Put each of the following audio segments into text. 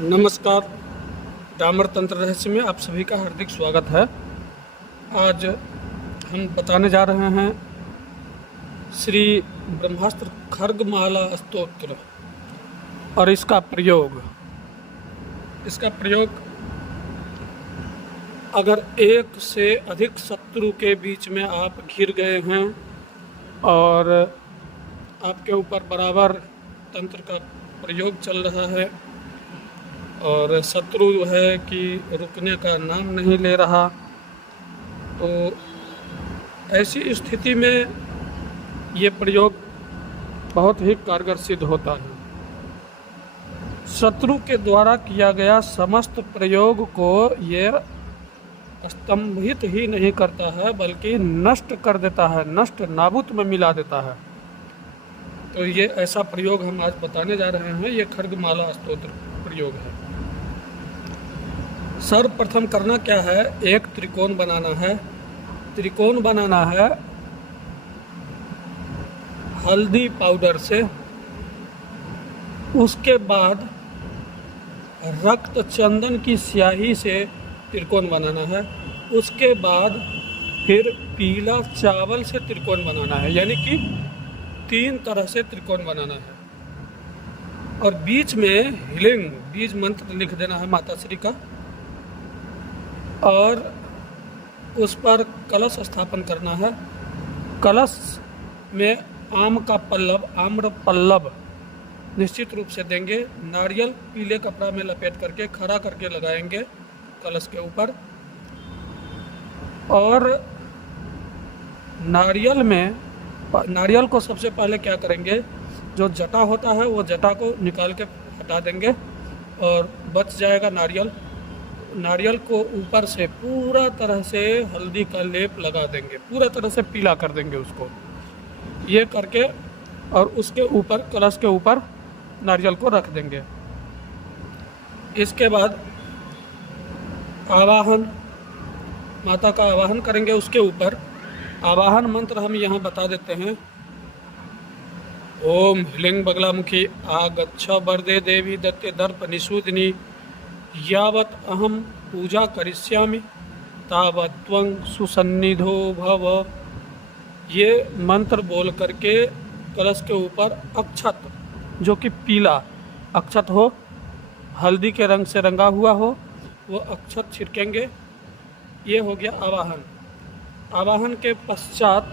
नमस्कार। डामर तंत्र रहस्य में आप सभी का हार्दिक स्वागत है। आज हम बताने जा रहे हैं श्री ब्रह्मास्त्र खड्गमाला स्तोत्र और इसका प्रयोग। अगर एक से अधिक शत्रु के बीच में आप घिर गए हैं और आपके ऊपर बराबर तंत्र का प्रयोग चल रहा है और शत्रु है कि रुकने का नाम नहीं ले रहा, तो ऐसी स्थिति में ये प्रयोग बहुत ही कारगर सिद्ध होता है। शत्रु के द्वारा किया गया समस्त प्रयोग को ये स्तंभित ही नहीं करता है बल्कि नष्ट कर देता है, नष्ट नाबूद में मिला देता है। तो ये ऐसा प्रयोग हम आज बताने जा रहे हैं। ये खड्गमाला स्तोत्र प्रयोग है। सर्वप्रथम करना क्या है, एक त्रिकोण बनाना है। त्रिकोण बनाना है हल्दी पाउडर से। उसके बाद रक्त चंदन की स्याही से त्रिकोण बनाना है। उसके बाद फिर पीला चावल से त्रिकोण बनाना है, यानी कि 3 तरह से त्रिकोण बनाना है। और बीच में हीलिंग बीज मंत्र लिख देना है माता श्री का, और उस पर कलश स्थापन करना है। कलश में आम का पल्लव, आम्र पल्लव निश्चित रूप से देंगे। नारियल पीले कपड़ा में लपेट करके खड़ा करके लगाएंगे कलश के ऊपर। और नारियल को सबसे पहले क्या करेंगे, जो जटा होता है वो जटा को निकाल के हटा देंगे और बच जाएगा नारियल। नारियल को ऊपर से पूरा तरह से हल्दी का लेप लगा देंगे, पूरा तरह से पीला कर देंगे उसको। ये करके और उसके ऊपर, कलश के ऊपर नारियल को रख देंगे। इसके बाद आवाहन, माता का आवाहन करेंगे। उसके ऊपर आवाहन मंत्र हम यहाँ बता देते हैं। ओम ह्लीं बगलामुखी आगच्छ वरदे देवी दत्ते दर्प निषूदिनी यावत् अहम पूजा करिष्यामि तावत् त्वं सुसन्निधो भव। ये मंत्र बोल करके कलश के ऊपर अक्षत, जो कि पीला अक्षत हो, हल्दी के रंग से रंगा हुआ हो, वो अक्षत छिड़केंगे। ये हो गया आवाहन। आवाहन के पश्चात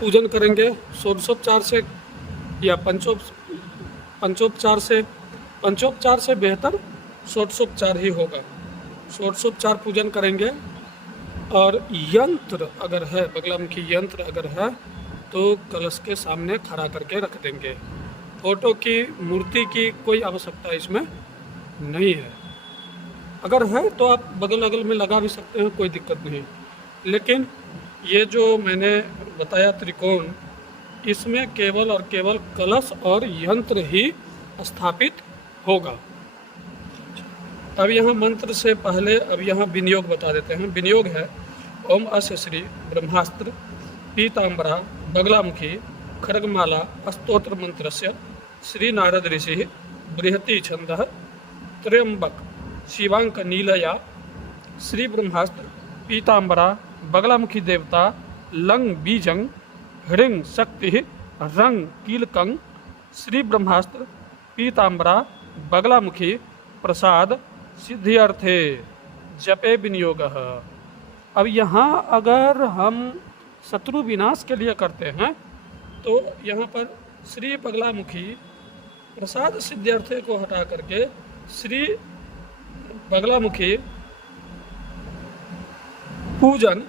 पूजन करेंगे षोडशोपचार से या पंचोपचार से बेहतर षोडशोपचार ही होगा। षोडशोपचार पूजन करेंगे। और यंत्र अगर है, बगलामुखी यंत्र अगर है तो कलश के सामने खड़ा करके रख देंगे। फोटो की, मूर्ति की कोई आवश्यकता इसमें नहीं है। अगर है तो आप बगल अगल में लगा भी सकते हैं, कोई दिक्कत नहीं। लेकिन ये जो मैंने बताया त्रिकोण, इसमें केवल और केवल कलश और यंत्र ही स्थापित होगा। अब यहाँ मंत्र से पहले अब यहाँ विनियोग बता देते हैं। विनियोग है ओम अस्य श्री ब्रह्मास्त्र पीताम्बरा बगलामुखी खड्गमाला स्तोत्र मंत्रस्य श्री नारद ऋषि बृहति छंदः त्र्यंबक शिवांक नीलया श्री ब्रह्मास्त्र पीताम्बरा बगलामुखी देवता लंग बीजंग ह्रीं शक्ति रंग कीलकंग श्री ब्रह्मास्त्र पीताम्बरा बगलामुखी प्रसाद सिद्ध्यर्थे जपे विनियोगः। अब यहाँ अगर हम शत्रु विनाश के लिए करते हैं तो यहाँ पर श्री बगलामुखी प्रसाद सिद्ध्यर्थे को हटा करके श्री बगलामुखी पूजन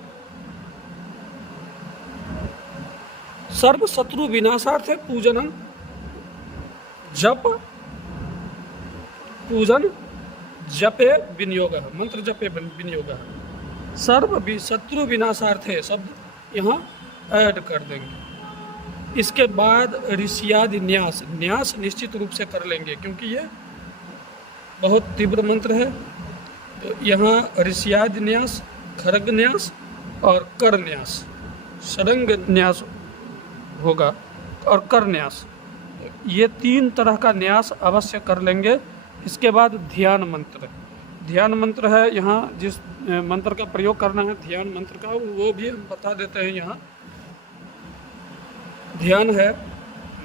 सर्व शत्रु विनाशार्थे पूजनम जप पूजन जपे विनियोग, मंत्र जपे विनियोग। सर्व शत्रु विनाशार्थे शब्द यहाँ ऐड कर देंगे। इसके बाद ऋषियादि न्यास, न्यास निश्चित रूप से कर लेंगे क्योंकि ये बहुत तीव्र मंत्र है। तो यहाँ ऋषियादि न्यास, खड्ग न्यास और कर न्यास, षडंग न्यास होगा और कर न्यास। ये 3 तरह का न्यास अवश्य कर लेंगे। इसके बाद ध्यान मंत्र, ध्यान मंत्र है यहाँ जिस मंत्र का प्रयोग करना है ध्यान मंत्र का, वो भी हम बता देते हैं। यहाँ ध्यान है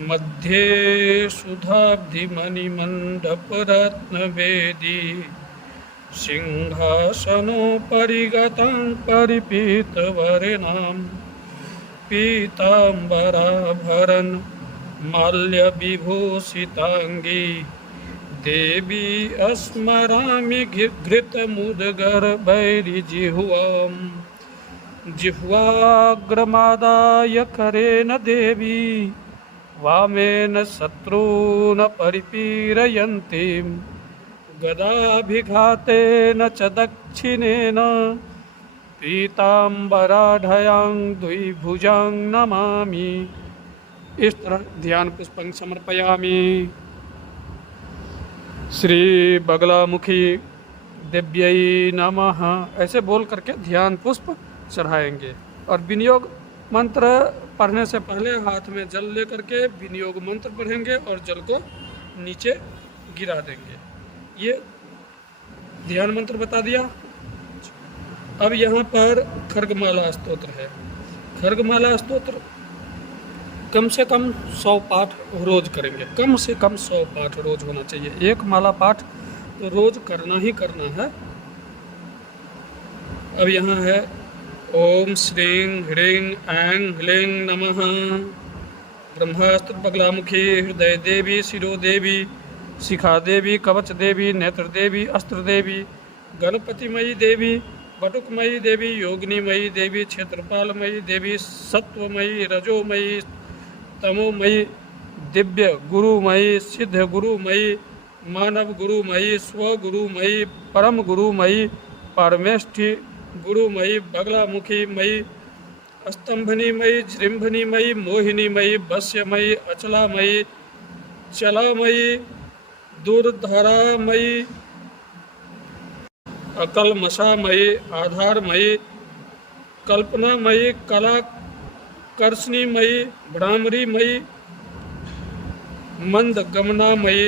मध्ये सुधाब्धि मणिमंडप रत्न वेदी सिंहासनो परिगतं परिपीत वरेणाम पीतांबराभरण माल्य विभूषितांगी देवी स्मरामि घृतमुदगर्भैर् जिह्वाम् जिह्वाग्रमादाय करेण देवी वामेन शत्रून् परिपीडयन्तीं गदाभिघातेन च दक्षिणेन पीतांबराढयां द्विभुजां नमामि। इस तरह ध्यान पुष्पं समर्पयामि। श्री बगलामुखी दिव्यै नमः ऐसे बोल करके ध्यान पुष्प चढ़ाएंगे। और विनियोग मंत्र पढ़ने से पहले हाथ में जल लेकर के विनियोग मंत्र पढ़ेंगे और जल को नीचे गिरा देंगे। ये ध्यान मंत्र बता दिया। अब यहाँ पर खड्गमाला स्तोत्र है। खड्गमाला स्तोत्र कम से कम 100 पाठ रोज करेंगे। कम से कम 100 पाठ रोज होना चाहिए। एक माला पाठ तो रोज करना ही करना है। अब यहाँ है ओम श्रीं ह्रीं ऐं ह्लीं नमः। ब्रह्मास्त्र बगलामुखी हृदय देवी शिरो देवी शिखा देवी कवच देवी नेत्र देवी अस्त्र देवी गणपतिमयी देवी बटुकमयी देवी योगिनीमयी देवी क्षेत्रपालमयी देवी सत्वमयी रजोमयी तमोमयी दिव्य गुरुमयी सिद्ध गुरुमयी मानव गुरुमयी स्वगुरुमयी परम गुरुमयी परमेष्ठी गुरुमयी बगलामुखी मयी स्तंभनीमयी जृंभनीमयी मोहिनीमयी वश्यमयी अचलामयी चलामयी दूरधरामयी अकलमशामयी आधारमयी कल्पनामयी कलाकर्षणीमयी भ्रामरीमयी मंदगमनामयी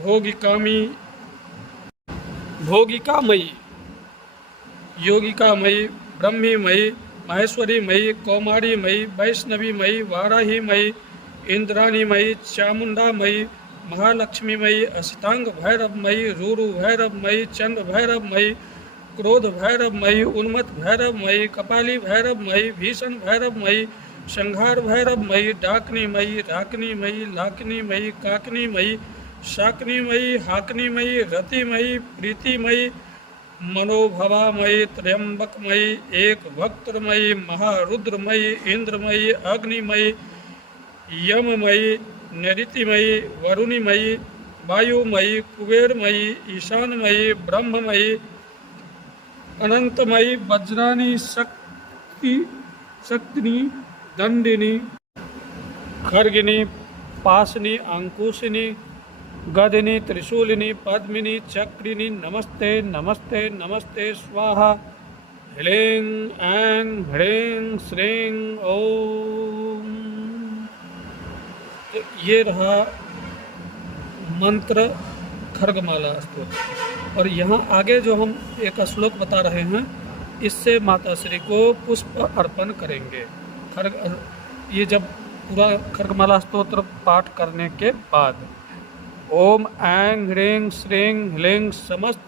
भोगिकामयी योगिकामयी ब्रह्मीमयी माहेश्वरीमयी कौमारीमयी वैष्णवीमयी वाराहीमयी इंद्राणीमयी चामुंडामयी महालक्ष्मीमयी अष्टांग भैरवमयी रूरु भैरवमयी चंड भैरवमयी क्रोध भैरवमयी उन्मत्त भैरवमयी कपाली भैरवमयी भीषण भैरवमयी संहार भैरवमयी डाकनीमयी राकनीमयी लाकनीमयी काकनीमयी शाकनीमयी हाकनीमयी रतिमयी प्रीतिमयी मनोभवामयी त्र्यंबकमयी एक भक्तमयी महारुद्रमयी इंद्रमयी अग्निमयी यममयी नैऋतिमयी वरुणीमयी वायुमयी कुबेरमयी ईशानमयी ब्रह्ममयी अनंतमयी वज्राणी शक्तिनी दंडिनी खर्गिनी पासनी अंकुशिनी गदिनी त्रिशूलिनी पद्मिनी चक्रिनी नमस्ते नमस्ते नमस्ते स्वाहा ह्लीं ऐं ह्रीं श्रीं ओम। तो ये रहा मंत्र खड्गमाला स्तोत्र। और यहाँ आगे जो हम एक श्लोक बता रहे हैं इससे माता श्री को पुष्प अर्पण करेंगे। ये जब पूरा खड्गमाला स्तोत्र पाठ करने के बाद ओम ऐं ह्रीं श्रीं ह्लीं समस्त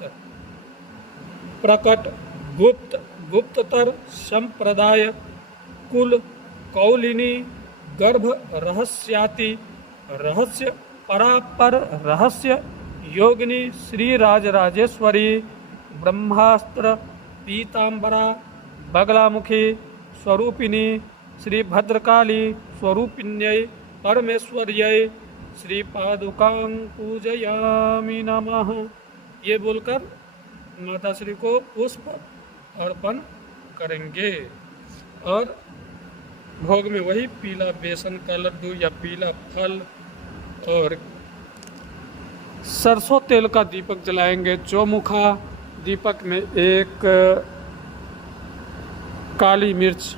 प्रकट गुप्त गुप्ततर संप्रदाय कुल कौलिनी गर्भ रहस्याति रहस्य परापर रहस्य योगिनी श्री राजराजेश्वरी ब्रह्मास्त्र पीतांबरा बगलामुखी स्वरूपिणी श्री भद्रकाली स्वरूपिण्यै परमेश्वर्यै श्री पादुकां पूजयामि नमः। ये बोलकर माता श्री को पुष्प अर्पण करेंगे। और भोग में वही पीला बेसन का लड्डू या पीला फल और सरसों तेल का दीपक जलाएंगे। चौमुखा दीपक में एक काली मिर्च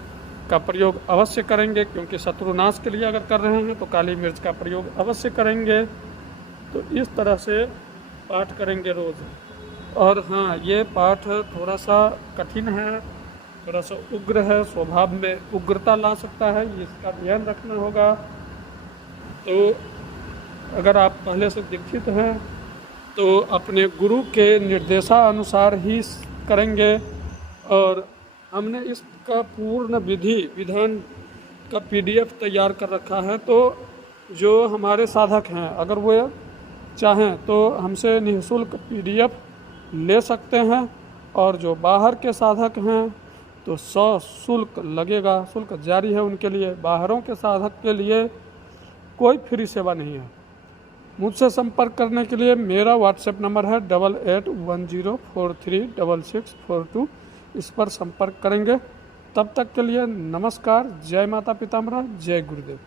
का प्रयोग अवश्य करेंगे, क्योंकि शत्रुनाश के लिए अगर कर रहे हैं तो काली मिर्च का प्रयोग अवश्य करेंगे। तो इस तरह से पाठ करेंगे रोज़। और हाँ, ये पाठ थोड़ा सा कठिन है, थोड़ा सा उग्र है, स्वभाव में उग्रता ला सकता है, इसका ध्यान रखना होगा। तो अगर आप पहले से दीक्षित हैं तो अपने गुरु के निर्देशानुसार ही करेंगे। और हमने इसका पूर्ण विधि विधान का PDF तैयार कर रखा है। तो जो हमारे साधक हैं अगर वो चाहें तो हमसे निःशुल्क PDF ले सकते हैं, और जो बाहर के साधक हैं तो शुल्क लगेगा, शुल्क जारी है उनके लिए। बाहरों के साधक के लिए कोई फ्री सेवा नहीं है। मुझसे संपर्क करने के लिए मेरा WhatsApp नंबर है 8810436642। इस पर संपर्क करेंगे। तब तक के लिए नमस्कार। जय माता पितामह, जय गुरुदेव।